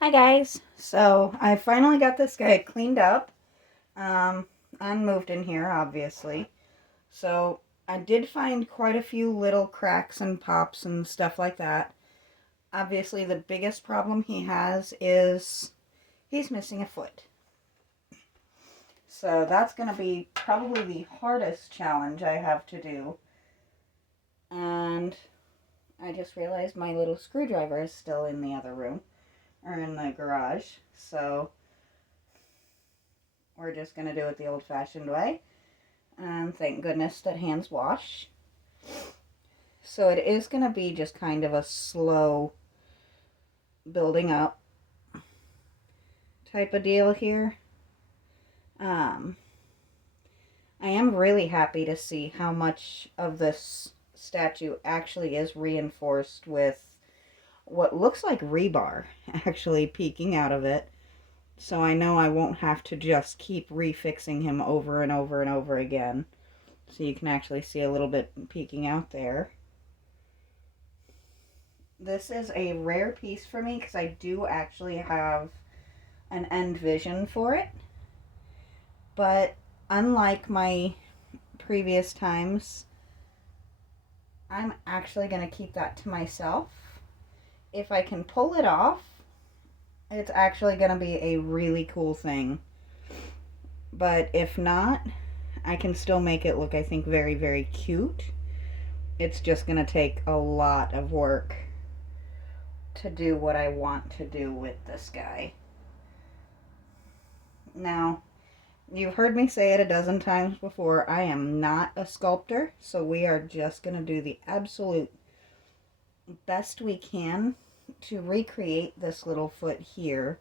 Hi guys. So I finally got this guy cleaned up. Um, Unmoved in here, obviously. So I did find quite a few little cracks and pops and stuff like that. Obviously, the biggest problem he has is he's missing a foot. So that's going to be probably the hardest challenge I have to do. And I just realized my little screwdriver is still in the other room, or in the garage. So we're just going to do it the old-fashioned way. And thank goodness that hands wash. So it is going to be just kind of a slow building up type of deal here. Um, I am really happy to see how much of this statue actually is reinforced with what looks like rebar actually peeking out of it. So I know I won't have to just keep refixing him over and over and over again. So you can actually see a little bit peeking out there. This is a rare piece for me because I do actually have an end vision for it. But unlike my previous times, I'm actually going to keep that to myself. If I can pull it off, it's actually going to be a really cool thing. But if not, I can still make it look, I think, very, very cute. It's just going to take a lot of work to do what I want to do with this guy. Now, you've heard me say it a dozen times before. I am not a sculptor, so we are just going to do the absolute best we can to recreate this little foot here.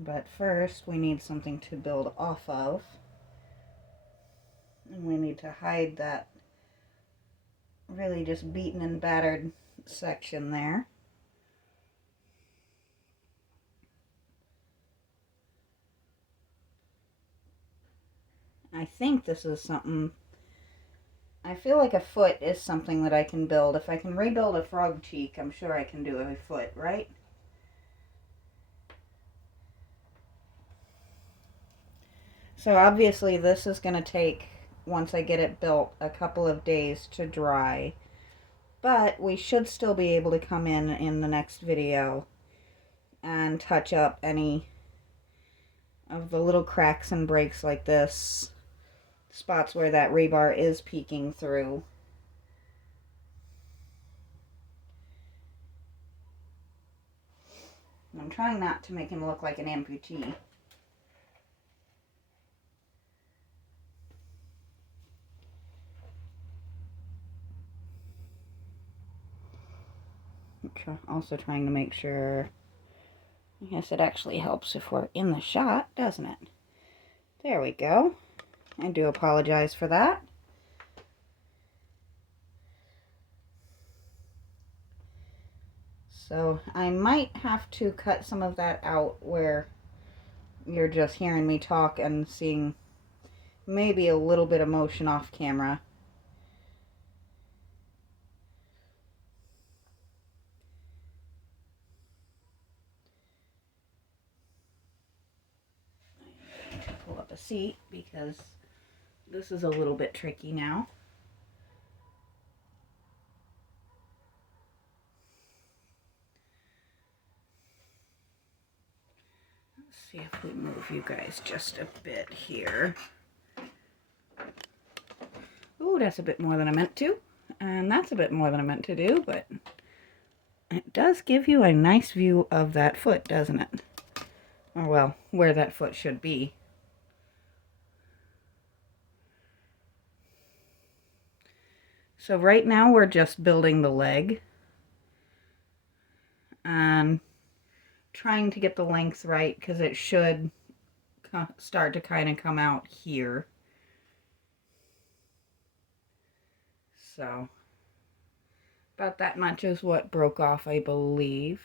But first, we need something to build off of. And we need to hide that really just beaten and battered section there. I think this is something... I feel like a foot is something that I can build. If I can rebuild a frog cheek, I'm sure I can do a foot, right? So obviously this is going to take, once I get it built, a couple of days to dry. But we should still be able to come in the next video and touch up any of the little cracks and breaks like this. Spots where that rebar is peeking through. I'm trying not to make him look like an amputee. Also trying to make sure... I guess it actually helps if we're in the shot, doesn't it? There we go. I do apologize for that. So I might have to cut some of that out where you're just hearing me talk and seeing maybe a little bit of motion off camera. I'm going to pull up a seat because this is a little bit tricky now. Let's see if we move you guys just a bit here. Ooh, that's a bit more than I meant to. And that's a bit more than I meant to do, but it does give you a nice view of that foot, doesn't it? Or, well, where that foot should be. So right now we're just building the leg and trying to get the length right because it should start to kind of come out here. So about that much is what broke off, I believe.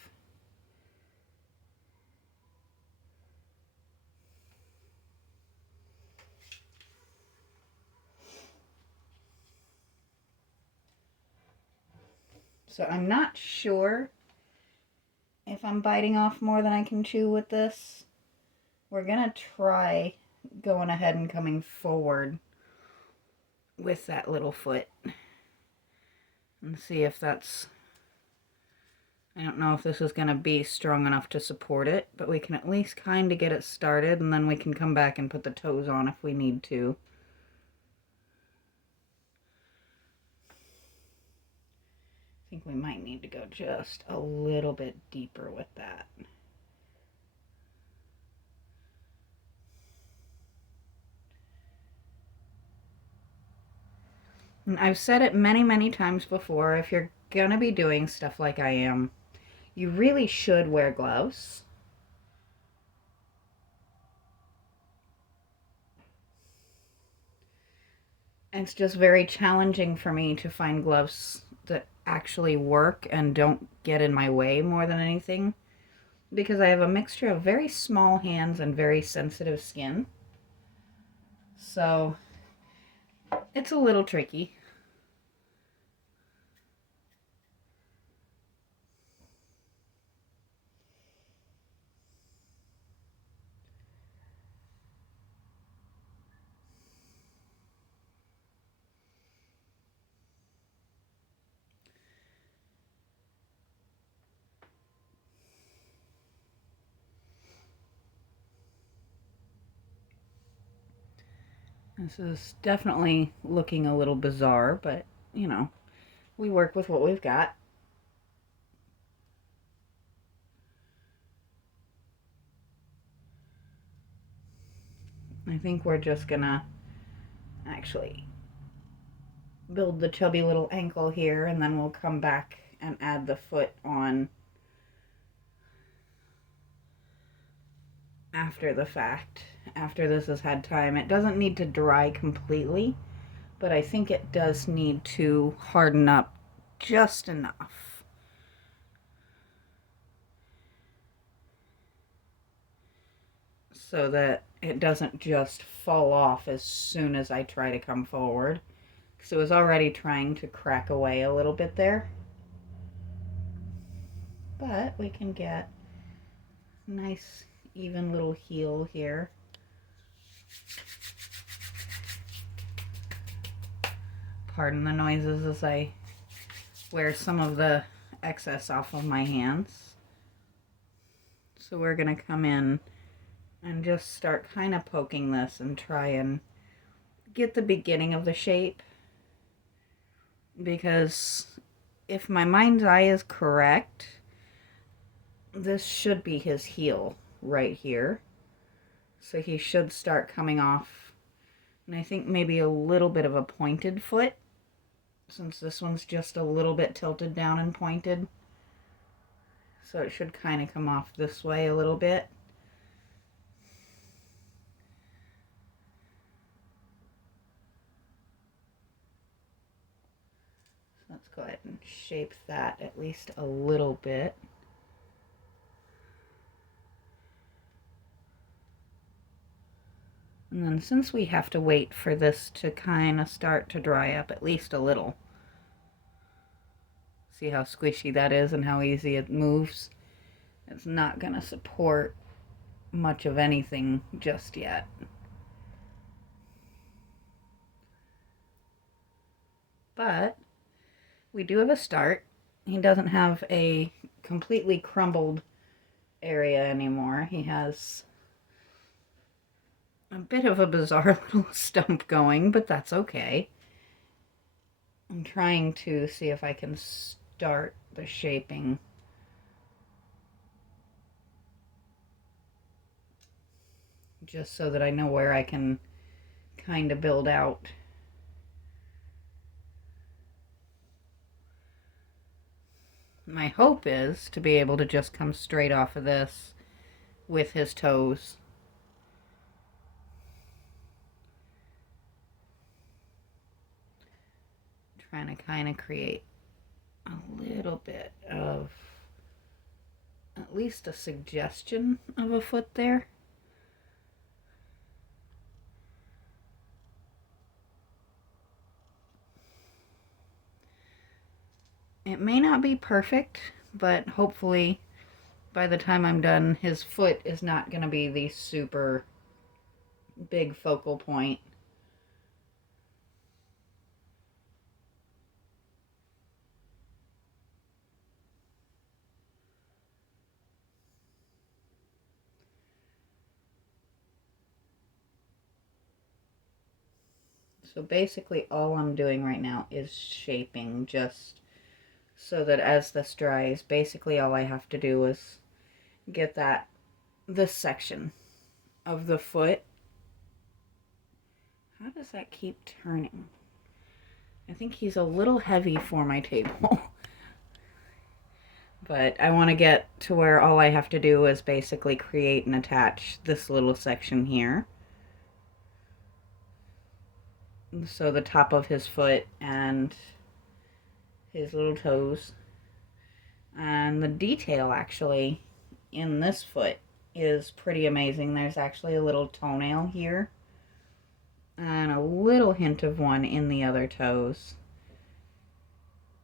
So I'm not sure if I'm biting off more than I can chew with this. We're gonna try going ahead and coming forward with that little foot and see if that's, I don't know if this is gonna be strong enough to support it, but we can at least kind of get it started, and then we can come back and put the toes on if we need to. I think we might need to go just a little bit deeper with that. And I've said it many, many times before, if you're gonna be doing stuff like I am, you really should wear gloves. It's just very challenging for me to find gloves that actually work and don't get in my way more than anything, because I have a mixture of very small hands and very sensitive skin. So it's a little tricky. This is definitely looking a little bizarre, but you know, we work with what we've got. I think we're just gonna actually build the chubby little ankle here, and then we'll come back and add the foot on after the fact, after this has had time. It doesn't need to dry completely, but I think it does need to harden up just enough. So that it doesn't just fall off as soon as I try to come forward. Because it was already trying to crack away a little bit there. But we can get a nice even little heel here. Pardon the noises as I wear some of the excess off of my hands. So we're going to come in and just start kind of poking this and try and get the beginning of the shape. Because if my mind's eye is correct, this should be his heel right here. So he should start coming off, and I think maybe a little bit of a pointed foot, since this one's just a little bit tilted down and pointed. So it should kind of come off this way a little bit. So let's go ahead and shape that at least a little bit. And then since we have to wait for this to kind of start to dry up at least a little, see how squishy that is and how easy it moves? It's not going to support much of anything just yet. But we do have a start. He doesn't have a completely crumbled area anymore. He has a bit of a bizarre little stump going, but that's okay. I'm trying to see if I can start the shaping. Just so that I know where I can kind of build out. My hope is to be able to just come straight off of this with his toes. Trying to kind of create a little bit of at least a suggestion of a foot there. It may not be perfect, but hopefully by the time I'm done, his foot is not going to be the super big focal point. So basically all I'm doing right now is shaping, just so that as this dries, basically all I have to do is get this section of the foot. How does that keep turning? I think he's a little heavy for my table. But I want to get to where all I have to do is basically create and attach this little section here. So the top of his foot and his little toes. And the detail actually in this foot is pretty amazing. There's actually a little toenail here and a little hint of one in the other toes.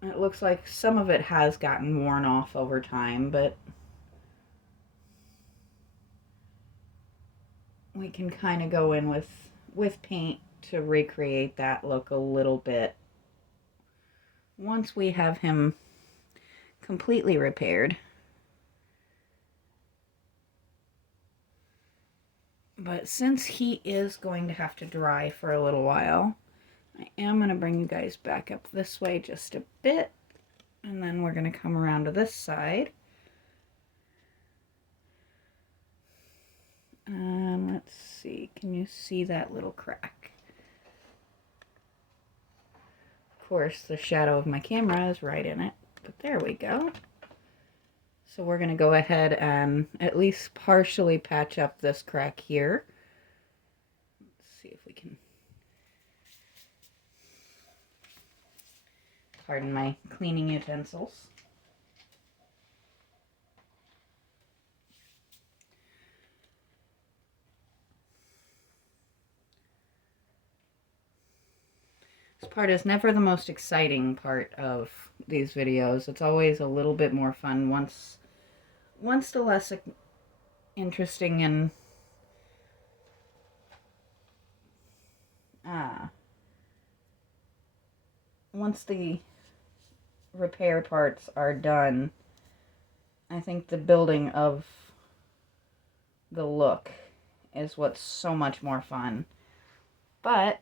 It looks like some of it has gotten worn off over time, but we can kind of go in with paint to recreate that look a little bit once we have him completely repaired. But since he is going to have to dry for a little while, I am going to bring you guys back up this way just a bit, and then we're going to come around to this side. And let's see, can you see that little crack? Of course, the shadow of my camera is right in it, but there we go. So we're going to go ahead and at least partially patch up this crack here. Let's see if we can... Pardon my cleaning utensils. This part is never the most exciting part of these videos. It's always a little bit more fun once the less interesting and once the repair parts are done, I think the building of the look is what's so much more fun. But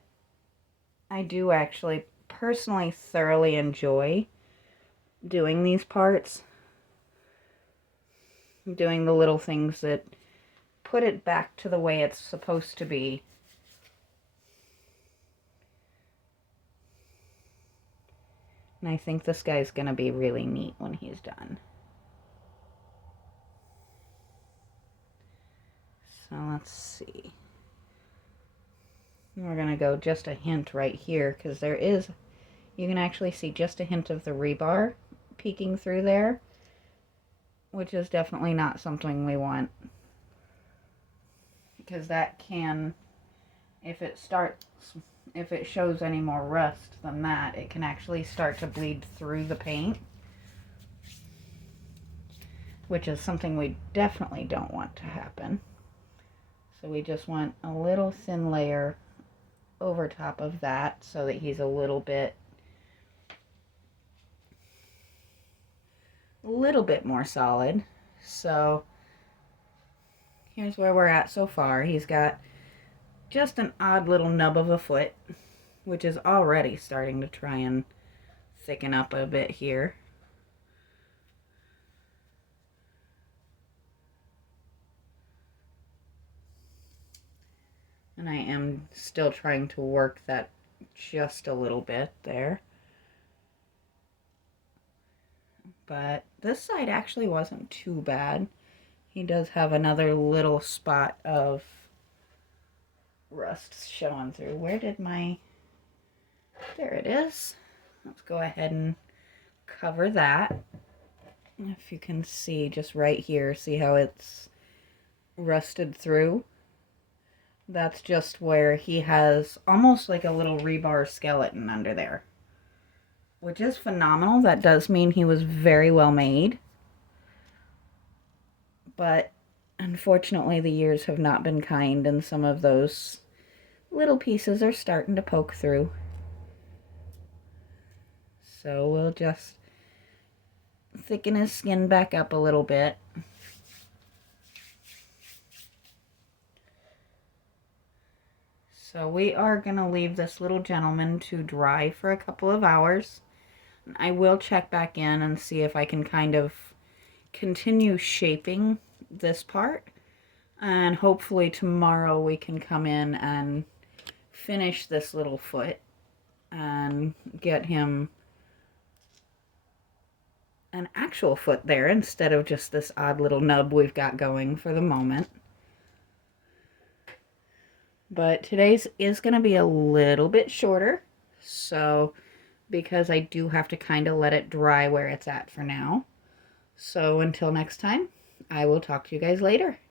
I do actually personally thoroughly enjoy doing these parts. Doing the little things that put it back to the way it's supposed to be. And I think this guy's gonna be really neat when he's done. So let's see. We're gonna go just a hint right here, because you can actually see just a hint of the rebar peeking through there, which is definitely not something we want, because that can, if it shows any more rust than that, it can actually start to bleed through the paint, which is something we definitely don't want to happen. So we just want a little thin layer over top of that so that he's a little bit more solid. So here's where we're at so far. He's got just an odd little nub of a foot, which is already starting to try and thicken up a bit here. And I am still trying to work that just a little bit there. But this side actually wasn't too bad. He does have another little spot of rust showing through. Where did my... There it is. Let's go ahead and cover that. If you can see just right here, see how it's rusted through? That's just where he has almost like a little rebar skeleton under there. which is phenomenal. That does mean he was very well made. But unfortunately, the years have not been kind, and some of those little pieces are starting to poke through. So we'll just thicken his skin back up a little bit. So we are going to leave this little gentleman to dry for a couple of hours. I will check back in and see if I can kind of continue shaping this part. And hopefully tomorrow we can come in and finish this little foot and get him an actual foot there instead of just this odd little nub we've got going for the moment. But today's is going to be a little bit shorter, so because I do have to kind of let it dry where it's at for now. So until next time, I will talk to you guys later.